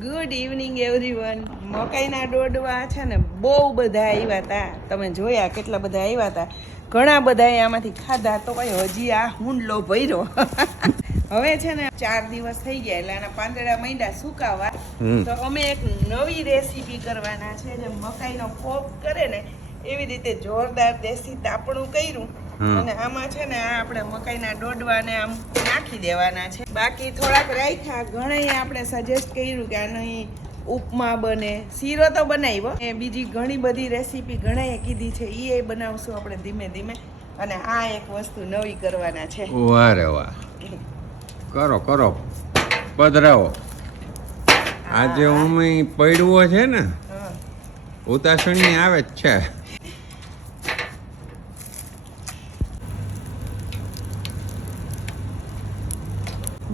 Good evening everyone. મકાઈના ડોડવા છે ને બહુ બધા આવ્યા હતા. તમે જોયા કેટલા બધા આવ્યા હતા. ઘણા બધા આમાંથી ખાધા તો કઈ હજી આ હુંડલો ભર્યો. હવે છે ને 4 દિવસ થઈ ગયા એટલે આના પાંદડા માંડ્યા સુકાવા. તો અમે એક નવી રેસીપી કરવાના છે. જે મકાઈનો પોપ કરે ને એવી રીતે જોરદાર દેશી તાપણું કર્યું. અને આમાં છે ને આપણે મકાઈના ડોડવાને આમ નાખી દેવાના છે. બાકી થોડાક રાખ્યા. ઘણા આપણે સજેસ્ટ કર્યું કે આનો ઉપમા બને, શીરો તો બનાવ્યો. એ બીજી ઘણી બધી રેસીપી ઘણાએ કીધી છે, એ બનાવશું આપણે ધીમે ધીમે. અને આ એક વસ્તુ નવી કરવાના છે. વાહ રે વાહ, કરો કરો, પધરાવો. આજે અમે પડવો છે ને, ઉતાસણી આવે જ છે.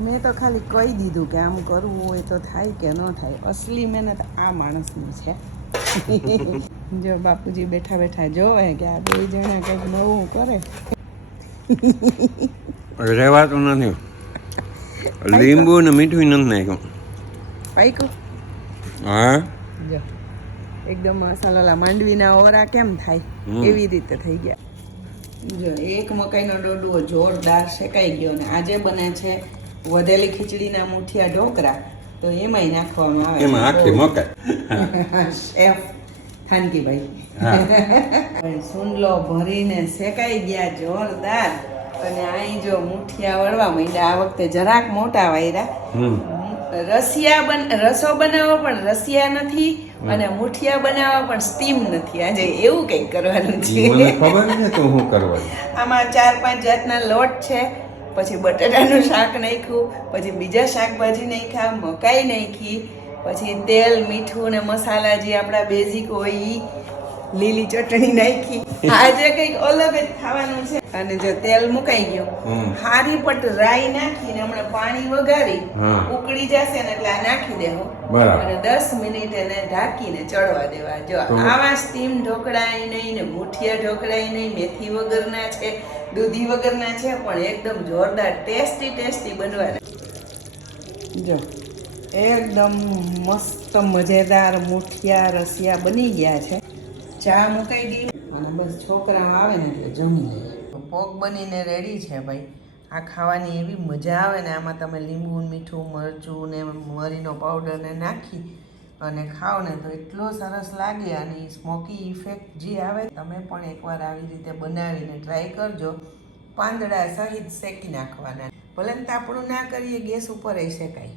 મેં તો ખાલી કહી દીધું કે આમ કરવું હોય તો થાય કે ન થાય. અસલી મહેનત આ માણસની છે. જો બાપુજી બેઠા બેઠા જોવે કે આ 2 જણા કંઈક નવું કરે. રહેવાતું નથી. લીંબુ ને મીઠું નથી નાખ્યું. પાઈકું હા, જો એકદમ મસાલા માંડવીના ઓરા કેમ થાય એવી રીતે થઈ ગયા. જો એક મકાઈનો ડોડવો જોરદાર શેકાઈ ગયો. ને આજે બને છે વધેલી ખીચડીના મુઠિયા ઢોકળા. તો એમાંય નાખવામાં આવે. એમાં આખી મકાઈ. શેફ થાનકીભાઈ સુંડલો ભરીને શેકાઈ ગયા જોરદાર. અને અહીં જો મુઠિયા વળવા માંડ્યા. આ વખતે જરાક મોટા વાયરા. રસો બનાવો પણ રસિયા નથી, અને મુઠિયા બનાવવા પણ સ્ટીમ નથી. આજે એવું કંઈક કરવાનું છે. મને ખબર છે તો હું કરવાનું. આમાં 4-5 જાતના લોટ છે. પછી બટાટાનું શાક નાખ્યું, પછી બીજા શાકભાજી નાખ્યા, મકાઈ નાખી, પછી તેલ, મીઠું ને મસાલા જે આપણા બેઝિક હોય ઈ, લીલી ચટણી નાખી. આજે કંઈક અલગ જ ખાવાનું છે. અને જો તેલ મુકાઈ ગયું, હારી પટ રાઈ નાખીને હમણાં પાણી વઘારી ઉકળી જશે ને એટલે આ નાખી દેવું. અને 10 મિનિટ એને ઢાંકીને ચડવા દેવા. જો આવા સ્ટીમ ઢોકળાય નહીં ને મુઠિયા ઢોકળાય નહીં, મેથી વગરના છે, દૂધી વગરના છે, પણ એકદમ જોરદાર ટેસ્ટી બનવાના. જો એકદમ મસ્ત મજેદાર મુઠિયા રસિયા બની ગયા છે. ચા મુકાઈ ગઈ અને બસ છોકરાઓ આવે ને એટલે જમી લઈએ. પોક બનીને રેડી છે ભાઈ. આ ખાવાની એવી મજા આવે ને. આમાં તમે લીંબુ, મીઠું, મરચું ને મરીનો પાવડર ને નાખી અને ખાઓ ને તો એટલો સરસ લાગે. અને સ્મોકી ઇફેક્ટ જે આવે. તમે પણ એકવાર આવી રીતે બનાવીને ટ્રાય કરજો. પાંદડા સહિત શેકી નાખવાના. ભલે તાપણું ના કરીએ, ગેસ ઉપર શેકાય.